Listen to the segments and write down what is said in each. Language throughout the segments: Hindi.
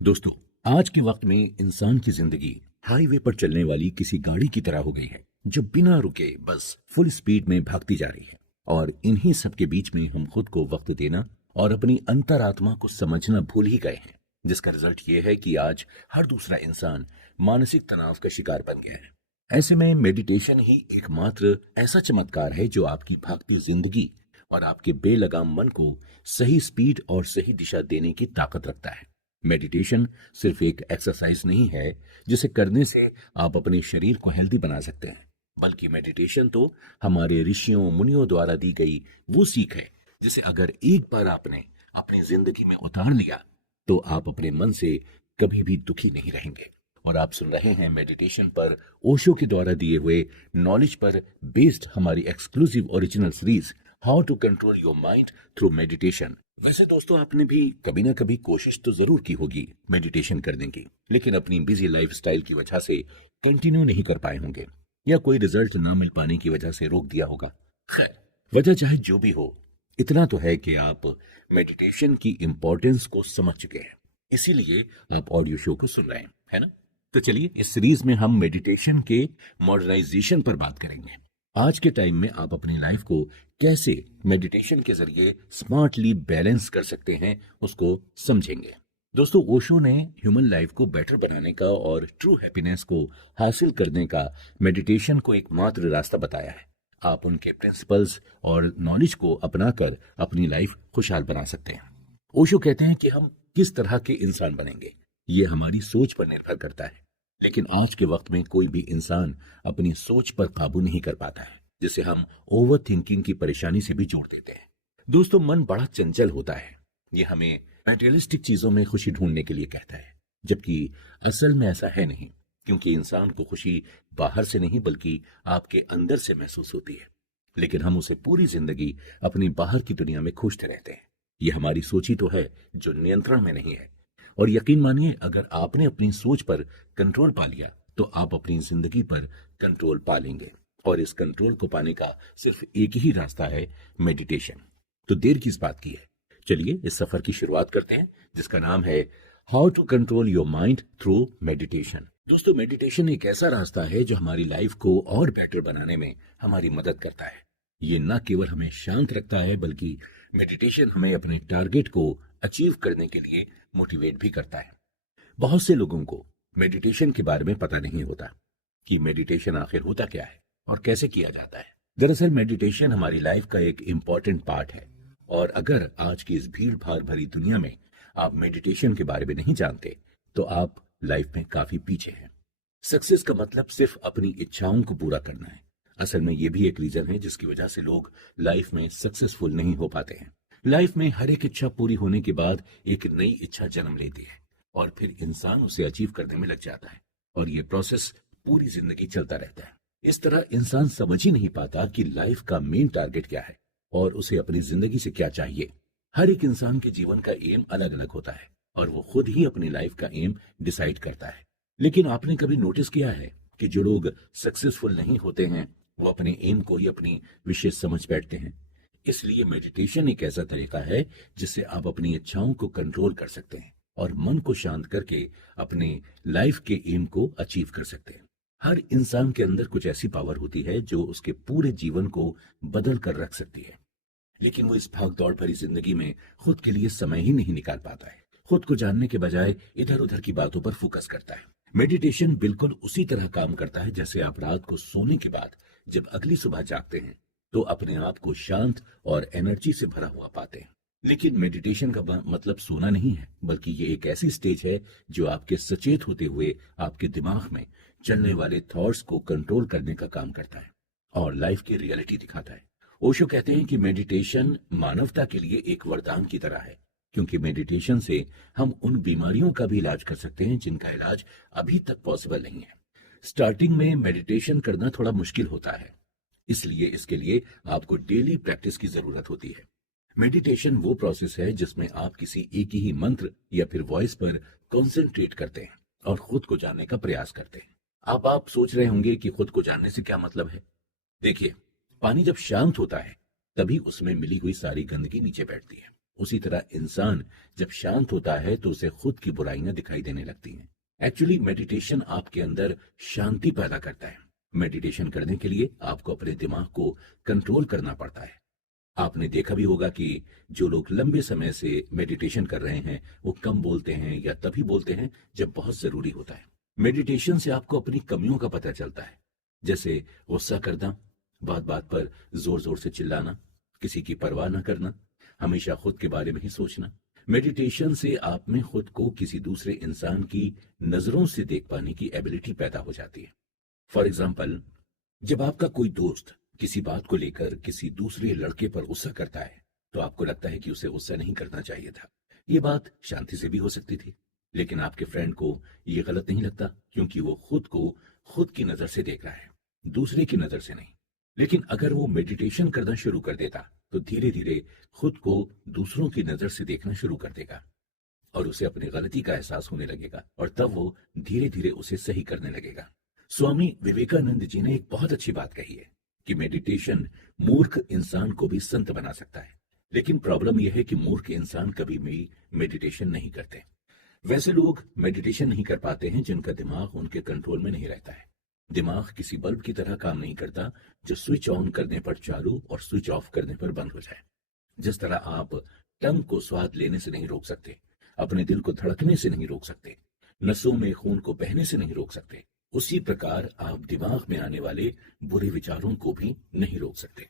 दोस्तों, आज के वक्त में इंसान की जिंदगी हाईवे पर चलने वाली किसी गाड़ी की तरह हो गई है जो बिना रुके बस फुल स्पीड में भागती जा रही है। और इन्हीं सब के बीच में हम खुद को वक्त देना और अपनी अंतरात्मा को समझना भूल ही गए हैं, जिसका रिजल्ट ये है कि आज हर दूसरा इंसान मानसिक तनाव का शिकार बन गया है। ऐसे में मेडिटेशन ही एकमात्र ऐसा चमत्कार है जो आपकी भागती जिंदगी और आपके बेलगाम मन को सही स्पीड और सही दिशा देने की ताकत रखता है। मेडिटेशन सिर्फ एक एक्सरसाइज नहीं है जिसे करने से आप अपने शरीर को हेल्दी बना सकते हैं, बल्कि मेडिटेशन तो हमारे ऋषियों मुनियों द्वारा दी गई वो सीख है जिसे अगर एक बार आपने अपनी जिंदगी में उतार लिया तो आप अपने मन से कभी भी दुखी नहीं रहेंगे। और आप सुन रहे हैं मेडिटेशन पर ओशो के द्वारा दिए हुए नॉलेज पर बेस्ड हमारी exclusive original series how to control your mind through meditation. वैसे दोस्तों, आपने भी कभी ना कभी कोशिश तो जरूर की होगी मेडिटेशन करने की, लेकिन अपनी बिजी लाइफस्टाइल की वजह से कंटिन्यू नहीं कर पाए होंगे या कोई रिजल्ट ना मिल पाने की वजह से रोक दिया होगा। खैर, वजह चाहे जो भी हो, इतना तो है कि आप मेडिटेशन की इंपॉर्टेंस को समझ चुके हैं, इसीलिए आप ऑडियो शो को सुन रहे हैं, है ना? तो चलिए, इस सीरीज में हम मेडिटेशन के मॉडर्नाइजेशन पर बात करेंगे। आज के टाइम में आप अपनी लाइफ को कैसे मेडिटेशन के जरिए स्मार्टली बैलेंस कर सकते हैं, उसको समझेंगे। दोस्तों, ओशो ने ह्यूमन लाइफ को बेटर बनाने का और ट्रू हैप्पीनेस को हासिल करने का मेडिटेशन को एकमात्र रास्ता बताया है। आप उनके प्रिंसिपल्स और नॉलेज को अपनाकर अपनी लाइफ खुशहाल बना सकते हैं। ओशो कहते हैं कि हम किस तरह के इंसान बनेंगे ये हमारी सोच पर निर्भर करता है, लेकिन आज के वक्त में कोई भी इंसान अपनी सोच पर काबू नहीं कर पाता है, जिसे हम ओवर थिंकिंग की परेशानी से भी जोड़ देते हैं। दोस्तों, मन बड़ा चंचल होता है। ये हमें मटेरियलिस्टिक चीजों में खुशी ढूंढने के लिए कहता है, जबकि असल में ऐसा है नहीं, क्योंकि इंसान को खुशी बाहर से नहीं बल्कि आपके अंदर से महसूस होती है। लेकिन हम उसे पूरी जिंदगी अपनी बाहर की दुनिया में खोजते रहते हैं। ये हमारी सोच ही तो है जो नियंत्रण में नहीं है। और यकीन मानिए, अगर आपने अपनी सोच पर कंट्रोल पा लिया तो आप अपनी जिंदगी पर कंट्रोल पा लेंगे। और इस कंट्रोल को पाने का सिर्फ एक ही रास्ता है, मेडिटेशन। तो देर किस बात की है, चलिए इस सफर की शुरुआत करते हैं, जिसका नाम है how to control your mind through meditation. दोस्तों, मेडिटेशन एक ऐसा रास्ता है जो हमारी लाइफ को और बेटर बनाने में हमारी मदद करता है। ये न केवल हमें शांत रखता है, बल्कि मेडिटेशन हमें अपने टारगेट को अचीव करने के लिए मोटिवेट भी करता है। बहुत से लोगों को मेडिटेशन के बारे में पता नहीं होता कि मेडिटेशन आखिर होता क्या है और कैसे किया जाता है। दरअसल मेडिटेशन हमारी लाइफ का एक इम्पॉर्टेंट पार्ट है, और अगर आज की इस भीड़ भाड़ भरी दुनिया में आप मेडिटेशन के बारे में नहीं जानते तो आप लाइफ में काफी पीछे हैं। सक्सेस का मतलब सिर्फ अपनी इच्छाओं को पूरा करना है। असल में ये भी एक रीजन है जिसकी वजह से लोग लाइफ में सक्सेसफुल नहीं हो पाते हैं। लाइफ में हर एक इच्छा पूरी होने के बाद एक नई इच्छा जन्म लेती है और फिर इंसान उसे अचीव करने में लग जाता है, और ये प्रोसेस पूरी जिंदगी चलता रहता है। इस तरह इंसान समझ ही नहीं पाता कि लाइफ का मेन टारगेट क्या है और उसे अपनी जिंदगी से क्या चाहिए। हर एक इंसान के जीवन का एम अलग अलग होता है और वो खुद ही अपनी लाइफ का एम डिसाइड करता है। लेकिन आपने कभी नोटिस किया है कि जो लोग सक्सेसफुल नहीं होते हैं वो अपने एम को ही अपनी विशेष समझ बैठते हैं। इसलिए मेडिटेशन एक ऐसा तरीका है जिससे आप अपनी इच्छाओं को कंट्रोल कर सकते हैं और मन को शांत करके अपने लाइफ के एम को अचीव कर सकते हैं। हर इंसान के अंदर कुछ ऐसी पावर होती है जो उसके पूरे जीवन को बदल कर रख सकती है, लेकिन वो इस भाग दौड़ भरी जिंदगी में खुद के लिए समय ही नहीं निकाल पाता है। खुद को जानने के बजाय इधर उधर की बातों पर फोकस करता है। मेडिटेशन बिल्कुल उसी तरह काम करता है जैसे आप रात को सोने के बाद जब अगली सुबह जागते हैं तो अपने आप को शांत और एनर्जी से भरा हुआ पाते हैं। लेकिन मेडिटेशन का मतलब सोना नहीं है, बल्कि ये एक ऐसी स्टेज है जो आपके सचेत होते हुए आपके दिमाग में चलने वाले थॉट्स को कंट्रोल करने का काम करता है और लाइफ की रियलिटी दिखाता है। ओशो कहते हैं कि मेडिटेशन मानवता के लिए एक वरदान की तरह है, क्योंकि मेडिटेशन से हम उन बीमारियों का भी इलाज कर सकते हैं जिनका इलाज अभी तक पॉसिबल नहीं है। स्टार्टिंग में मेडिटेशन करना थोड़ा मुश्किल होता है, इसलिए इसके लिए आपको डेली प्रैक्टिस की जरूरत होती है। मेडिटेशन वो प्रोसेस है जिसमें आप किसी एक ही मंत्र या फिर वॉइस पर कॉन्सेंट्रेट करते हैं और खुद को जानने का प्रयास करते हैं। अब आप सोच रहे होंगे कि खुद को जानने से क्या मतलब है। देखिए, पानी जब शांत होता है तभी उसमें मिली हुई सारी गंदगी नीचे बैठती है उसी तरह इंसान जब शांत होता है तो उसे खुद की बुराइयां दिखाई देने लगती हैं। एक्चुअली मेडिटेशन आपके अंदर शांति पैदा करता है। मेडिटेशन करने के लिए आपको अपने दिमाग को कंट्रोल करना पड़ता है। आपने देखा भी होगा कि जो लोग लंबे समय से मेडिटेशन कर रहे हैं वो कम बोलते हैं या तभी बोलते हैं जब बहुत जरूरी होता है। मेडिटेशन से आपको अपनी कमियों का पता चलता है, जैसे गुस्सा करना, बात बात पर जोर जोर से चिल्लाना, किसी की परवाह न करना, हमेशा खुद के बारे में ही सोचना। मेडिटेशन से आप में खुद को किसी दूसरे इंसान की नजरों से देख पाने की एबिलिटी पैदा हो जाती है। फॉर एग्जाम्पल, जब आपका कोई दोस्त किसी बात को लेकर किसी दूसरे लड़के पर गुस्सा करता है तो आपको लगता है कि उसे गुस्सा नहीं करना चाहिए था, ये बात शांति से भी हो सकती थी। लेकिन आपके फ्रेंड को ये गलत नहीं लगता क्योंकि वो खुद को खुद की नजर से देख रहा है, दूसरे की नजर से नहीं। लेकिन अगर वो मेडिटेशन करना शुरू कर देता तो धीरे धीरे खुद को दूसरों की नजर से देखना शुरू कर देगा और उसे अपनी गलती का एहसास होने लगेगा और तब वो धीरे धीरे उसे सही करने लगेगा। स्वामी विवेकानंद जी ने एक बहुत अच्छी बात कही है कि मेडिटेशन मूर्ख इंसान को भी संत बना सकता है। लेकिन प्रॉब्लम यह है कि मूर्ख इंसान कभी भी मेडिटेशन नहीं करते। वैसे लोग मेडिटेशन नहीं कर पाते हैं जिनका दिमाग उनके कंट्रोल में नहीं रहता है। दिमाग किसी बल्ब की तरह काम नहीं करता जो स्विच ऑन करने पर चालू और स्विच ऑफ करने पर बंद हो जाए। जिस तरह आप टंग को स्वाद लेने से नहीं रोक सकते, अपने दिल को धड़कने से नहीं रोक सकते, नसों में खून को बहने से नहीं रोक सकते, उसी प्रकार आप दिमाग में आने वाले बुरे विचारों को भी नहीं रोक सकते।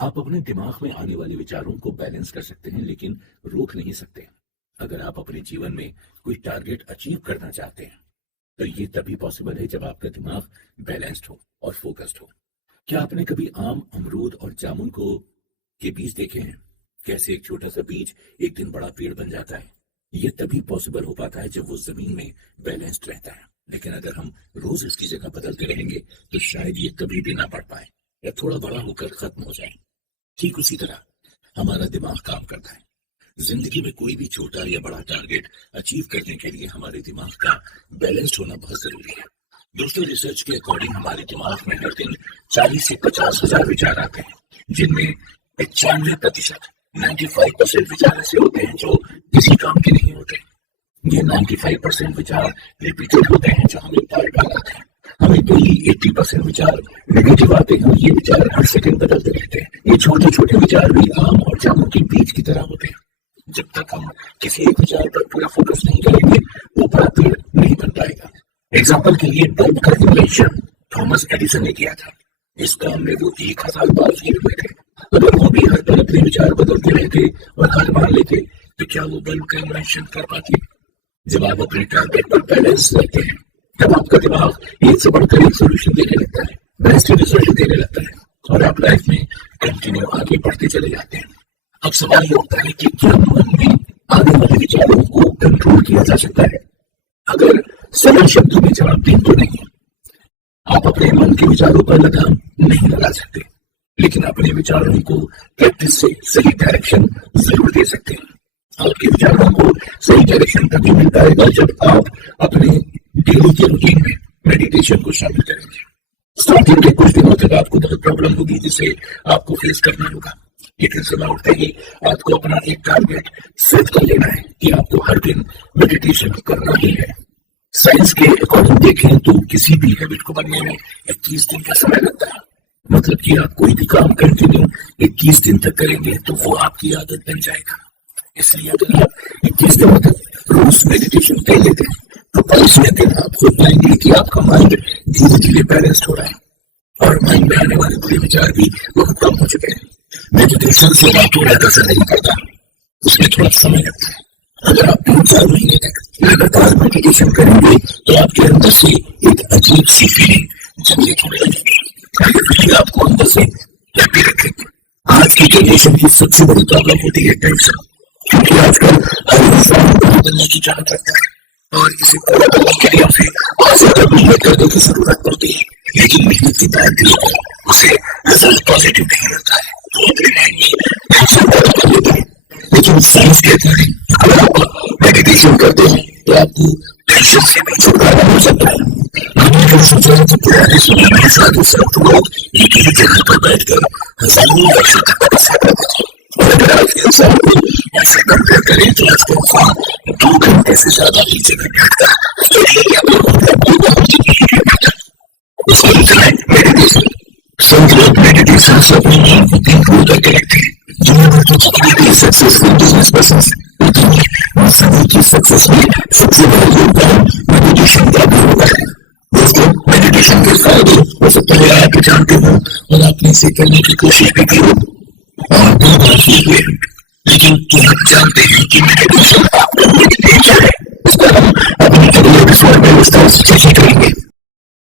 आप अपने दिमाग में आने वाले विचारों को बैलेंस कर सकते हैं लेकिन रोक नहीं सकते। अगर आप अपने जीवन में कोई टारगेट अचीव करना चाहते हैं तो ये तभी पॉसिबल है जब आपका दिमाग बैलेंस्ड हो और फोकस्ड हो। क्या आपने कभी आम, अमरूद और जामुन को के बीज देखे हैं? कैसे एक छोटा सा बीज एक दिन बड़ा पेड़ बन जाता है। ये तभी पॉसिबल हो पाता है जब वो जमीन में बैलेंस्ड रहता है। लेकिन अगर हम रोज इसकी जगह बदलते रहेंगे तो शायद ये कभी भी ना बढ़ पाए या थोड़ा बड़ा होकर खत्म हो जाए। ठीक उसी तरह हमारा दिमाग काम करता है। जिंदगी में कोई भी छोटा या बड़ा टारगेट अचीव करने के लिए हमारे दिमाग का बैलेंस्ड होना बहुत जरूरी है। दोस्तों, रिसर्च के अकॉर्डिंग हमारे दिमाग में हर दिन 40 से 50 हजार विचार आते हैं, जिनमें 95% 95% विचार ऐसे होते हैं जो किसी काम के नहीं होते। ये 95% विचार रिपीटेड होते हैं जो हमें बार बार आते हैं। हमें डेली 80% विचार नेगेटिव आते हैं और ये विचार हर सेकंड बदलते रहते हैं। ये छोटे छोटे विचार भी आम और जामुन के बीज की तरह होते हैं। जब तक हम किसी एक विचार पर पूरा फोकस नहीं करेंगे वो बड़ा पेड़ नहीं बन पाएगा। एग्जाम्पल के लिए बल्ब का इन्वेंशन थॉमस एडिसन ने किया था। इस काम में वो 1000 बार फेल हुए थे। अगर वो भी हर पल अपने विचार बदलते रहते और हार मान लेते तो क्या वो बल्ब का इन्वेंशन कर पाते? जब आप अपने टारगेट पर बैलेंस रहते हैं तब आपका दिमाग एक से बढ़कर एक सोल्यूशन देने लगता है, बेस्ट रिजल्ट देने लगता है और आप लाइफ में कंटिन्यू आगे बढ़ते चले जाते हैं। अब सवाल ये होता है कि क्या मन में आने वाले विचारों को कंट्रोल किया जा सकता है? अगर सरल शब्दों में जवाब दें तो नहीं। आप अपने मन के विचारों पर लगाम नहीं लगा सकते, लेकिन अपने विचारों को प्रैक्टिस से सही डायरेक्शन जरूर दे सकते हैं। आपके विचारों को सही डायरेक्शन तभी मिल पाएगा जब आप अपने डेली के रूटीन में मेडिटेशन को शामिल करेंगे। स्टार्टिंग के कुछ दिनों तक आपको बहुत प्रॉब्लम होगी जिसे आपको फेस करना होगा, लेकिन सुबह उठते ही आपको अपना एक टारगेट सेट कर लेना है कि आपको हर दिन मेडिटेशन करना ही है। साइंस के अकॉर्डिंग देखें तो किसी भी हैबिट को बनने में 21 दिन का समय लगता है। मतलब कि आप कोई भी काम कंटिन्यू 21 दिन तक करेंगे तो वो आपकी आदत बन जाएगा। इसलिए अगर आप 21 दिनों तक रोज मेडिटेशन कर लेते हैं तो 22वें दिन आप खुद पाएंगे कि आपका माइंड धीरे धीरे बैलेंस्ड हो रहा है और माइंड में आने वाले बुरे विचार भी बहुत कम हो चुके हैं। मेडिटेशन से रातों रात असर नहीं पड़ता, उसमें थोड़ा समय लगता है। अगर आप 3-4 महीने तक लगातार मेडिटेशन करेंगे तो आपके अंदर से एक अजीब सी फीलिंग जनरेट होने लगेगी, आपको अंदर से हैप्पी रखेगी। आज की जनरेशन की सबसे बड़ी प्रॉब्लम होती है टेंशन, क्योंकि आजकल हर इंसान बड़ा बनने की चाहत रखता है और इसे पूरा करने के लिए उसे बहुत ज्यादा मेहनत करने की जरूरत पड़ती है। लेकिन मेहनत की बात भी है, उसे रिजल्ट पॉजिटिव नहीं मिलता है तो अपने माइंड में टेंशन पैदा कर लेता है। लेकिन साइंस के अकॉर्डिंग अगर आप मेडिटेशन करते हैं तो आपको टेंशन से भी छुटकारा हो सकता है। आपने सोचा है कि पुराने समय में साधु संत लोग एक ही जगह पर बैठकर हजारों वर्षों तक तपस्या करते थे, और अगर आज के इंसान को ऐसे कंपेयर करें तो आज का इंसान 2 घंटे से ज्यादा नीचे में बैठता उसका रीजन है मेडिटेशन। सब लोग मेडिटेशन से अपनी नींद को 3 करके रखते हैं। दुनिया भर के जितने भी सक्सेसफुल बिजनेस पर्सन होते हैं उन सभी की सक्सेस में सबसे बड़ा योगदान मेडिटेशन का भी होता है। दोस्तों, मेडिटेशन के फायदे हो सकते हैं आप जानते हो और आपने इसे करने की कोशिश भी की हो और 2 बार सीख गए, लेकिन क्या आप जानते हैं कि मेडिटेशन आपका नेचर है? इस पर हम अपनी अगले एपिसोड में विस्तार से चर्चा करेंगे।